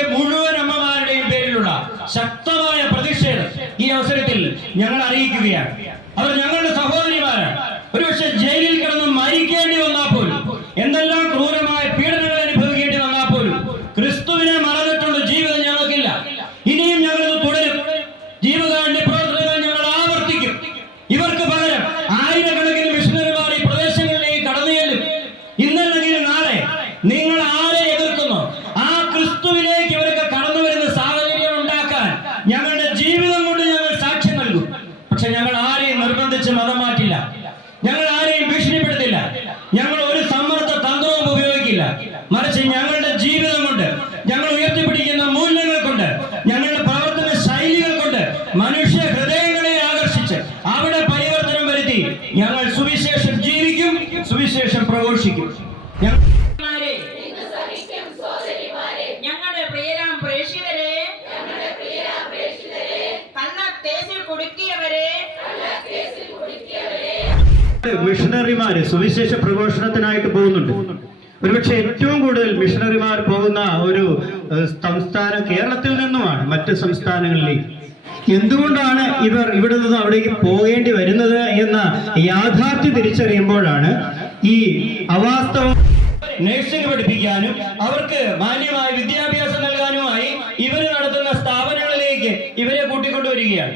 കേരളത്തിലെ മുഴുവൻ അമ്മമാരുടെയും പേരിലുള്ള ശക്തമായ പ്രതിഷേധം ഈ അവസരത്തിൽ ഞങ്ങൾ അറിയിക്കുകയാണ്. അവർ ഞങ്ങളുടെ സഹോദരിമാരാണ്. ഒരുപക്ഷെ ജയിലിൽ കിടന്ന് മരിക്കേണ്ടി വന്നാൽ പോലും, എന്തെല്ലാം ക്രൂരമായ പീഡനങ്ങൾ അനുഭവിക്കേണ്ടി വന്നാൽ പോലും ക്രിസ്തുവിനെ മറന്നിട്ടുള്ള ജീവിതം ഞങ്ങൾക്കില്ല. ഇനിയും ഞങ്ങളിത് തുടരും. ജീവകാരുണ്യ പ്രവർത്തനങ്ങൾ ഞങ്ങൾ ആവർത്തിക്കും. ഇവർക്ക് പകരം ആയിരക്കണക്കിന് മിഷണറിമാർ ഈ പ്രദേശങ്ങളിലേക്ക് കടന്നു ചെല്ലും. ഇന്നല്ലെങ്കിൽ നാളെ നിങ്ങൾ ആരെ എതിർക്കുന്നു ആ ക്രിസ്തുവിലേക്ക് ഇവരൊക്കെ കടന്നു വരുന്ന സാഹചര്യം ഉണ്ടാക്കാൻ ഞങ്ങളുടെ ജീവിതം കൊണ്ട് ഞങ്ങൾ സാക്ഷ്യം നൽകും. പക്ഷെ ഞങ്ങൾ ആരെയും നിർബന്ധിച്ച് മതം മാറ്റില്ല. ഞങ്ങൾ ആരെയും ഭീഷണിപ്പെടുത്തില്ല. ഞങ്ങൾ ഒരു സമ്മർദ്ദ തന്ത്രവും ഉപയോഗിക്കില്ല. മറിച്ച് ഞങ്ങളുടെ ജീവിതം കൊണ്ട്, ഞങ്ങൾ ഉയർത്തിപ്പിടിക്കുന്ന മൂല്യങ്ങൾ കൊണ്ട്, ഞങ്ങളുടെ പ്രവർത്തന ശൈലികൾ കൊണ്ട് മനുഷ്യ ഹൃദയങ്ങളെ ആകർഷിച്ച് അവിടെ പരിവർത്തനം വരുത്തി ഞങ്ങൾ സുവിശേഷം ജീവിക്കും, സുവിശേഷം പ്രഘോഷിക്കും. ഞങ്ങളുടെ പ്രിയരാം പ്രേക്ഷിതരെ, കള്ളക്കേസിൽ കുടുക്കിയവരെ, മിഷണറിമാര് സുവിശേഷ പ്രഘോഷണത്തിനായിട്ട് പോകുന്നുണ്ട്. ഒരുപക്ഷെ ഏറ്റവും കൂടുതൽ മിഷണറിമാർ പോകുന്ന ഒരു സംസ്ഥാനം കേരളത്തിൽ നിന്നുമാണ് മറ്റ് സംസ്ഥാനങ്ങളിലേക്ക്. എന്തുകൊണ്ടാണ് ഇവർ ഇവിടെ നിന്ന് അവിടേക്ക് പോകേണ്ടി വരുന്നത് എന്ന യാഥാർത്ഥ്യം തിരിച്ചറിയുമ്പോഴാണ് ഈ അവാസ്തവം നഴ്സിംഗ് പഠിപ്പിക്കാനും അവർക്ക് മാന്യമായ വിദ്യാഭ്യാസം നൽകാനുമായി ഇവർ നടത്തുന്ന സ്ഥാപനങ്ങളിലേക്ക് ഇവരെ കൂട്ടിക്കൊണ്ടുവരികയാണ്.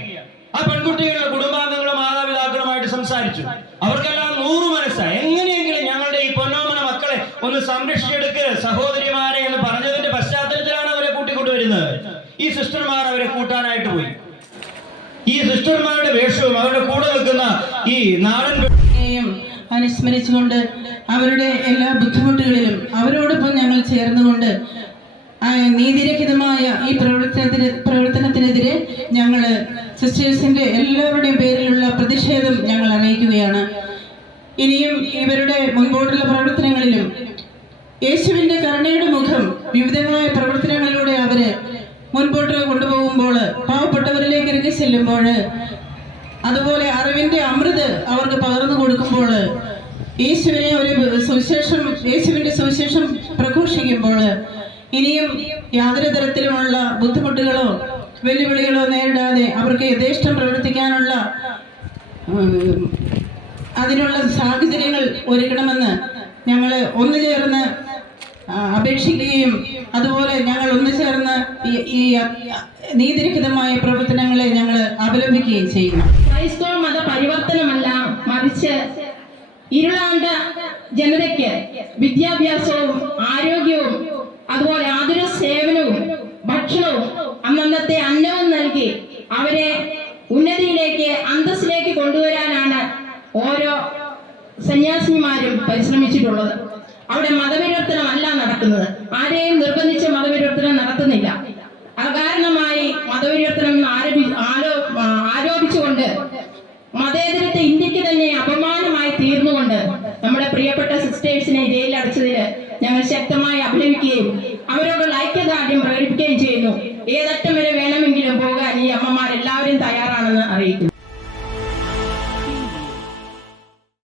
ആ പെൺകുട്ടികളുടെ കുടുംബാംഗങ്ങളും മാതാപിതാക്കളുമായിട്ട് സംസാരിച്ചു. അവർക്കെല്ലാം 100 മനസ്സായി. എങ്ങനെയെങ്കിലും ഞങ്ങളുടെ ഈ പൊന്നോമന മക്കളെ ഒന്ന് സംരക്ഷിച്ചെടുക്കുക സഹോദരിമാരെ എന്ന് പറഞ്ഞതിന്റെ പശ്ചാത്തലത്തിലാണ് അവരെ കൂട്ടിക്കൊണ്ടുവരുന്നത്. ഈ സിസ്റ്റർമാർ അവരെ കൂട്ടാനായിട്ട് പോയി. ഈ സിസ്റ്റർമാരുടെ വേഷവും അവരുടെ കൂടെ നിൽക്കുന്ന ഈ നാടൻ അനുസ്മരിച്ചുകൊണ്ട് അവരുടെ എല്ലാ ബുദ്ധിമുട്ടുകളിലും അവരോടൊപ്പം ഞങ്ങൾ ചേർന്നുകൊണ്ട് നീതിരഹിതമായ ഈ പ്രവർത്തനത്തിനെതിരെ ഞങ്ങൾ സിസ്റ്റേഴ്സിന്റെ എല്ലാവരുടെയും പേരിലുള്ള പ്രതിഷേധം ഞങ്ങൾ അറിയിക്കുകയാണ്. ഇനിയും ഇവരുടെ മുൻപോട്ടുള്ള പ്രവർത്തനങ്ങളിലും യേശുവിന്റെ കരുണയുടെ മുഖം വിവിധങ്ങളായ പ്രവർത്തനങ്ങളിലൂടെ അവര് മുൻപോട്ട് കൊണ്ടുപോകുമ്പോൾ, പാവപ്പെട്ടവരിലേക്ക് ഇറങ്ങി ചെല്ലുമ്പോൾ, അതുപോലെ അറിവിന്റെ അമൃത് അവർക്ക് പകർന്നു കൊടുക്കുമ്പോൾ, യേശുവിന്റെ സുവിശേഷം പ്രഘോഷിക്കുമ്പോൾ ഇനിയും യാതൊരു തരത്തിലുമുള്ള ബുദ്ധിമുട്ടുകളോ വെല്ലുവിളികളോ നേരിടാതെ അവർക്ക് യഥേഷ്ടം പ്രവർത്തിക്കാനുള്ള അതിനുള്ള സാഹചര്യങ്ങൾ ഒരുക്കണമെന്ന് ഞങ്ങൾ ഒന്നു ചേർന്ന് അപേക്ഷിക്കുകയും അതുപോലെ ഞങ്ങൾ ഒന്നു ചേർന്ന് ഈ നീതിരഹിതമായ പ്രവർത്തനങ്ങളെ ഞങ്ങൾ അപലപിക്കുകയും ചെയ്യുന്നു. ക്രൈസ്തവ മത പരിവർത്തനമല്ല, മറിച്ച് ഇരുളാണ്ട ജനതയ്ക്ക് വിദ്യാഭ്യാസവും ആരോഗ്യവും അതുപോലെ ആതുര സേവനവും ഭക്ഷണവും അന്നന്നത്തെ അന്നവും നൽകി അവരെ ഉന്നതിയിലേക്ക് അന്തസ്സിലേക്ക് കൊണ്ടുവരാനാണ് ഓരോ സന്യാസിനിമാരും പരിശ്രമിച്ചിട്ടുള്ളത്. അവിടെ മതപരിവർത്തനമല്ല നടക്കുന്നത്. ആരെയും നിർബന്ധിച്ച് മതപരിവർത്തനം നടത്തുന്നില്ല. അകാരണമായി മതപരിവർത്തനം ആരോപിച്ചുകൊണ്ട് മതേതരത്തെ ഇന്ത്യക്ക് തന്നെ അപമാനമായി തീർന്നുകൊണ്ട് നമ്മുടെ പ്രിയപ്പെട്ട സിസ്റ്റേഴ്സിനെ ജയിലിലടച്ചതിൽ ഞങ്ങൾ ശക്തമായി അഭിനയിക്കുകയും അവരോടുള്ള ഐക്യദാർഢ്യം പ്രകടിപ്പിക്കുകയും ചെയ്യുന്നു. ഏതറ്റം വരെ വേണമെങ്കിലും പോകാൻ ഈ അമ്മമാരെല്ലാവരും തയ്യാറാണെന്ന് അറിയിക്കുന്നു.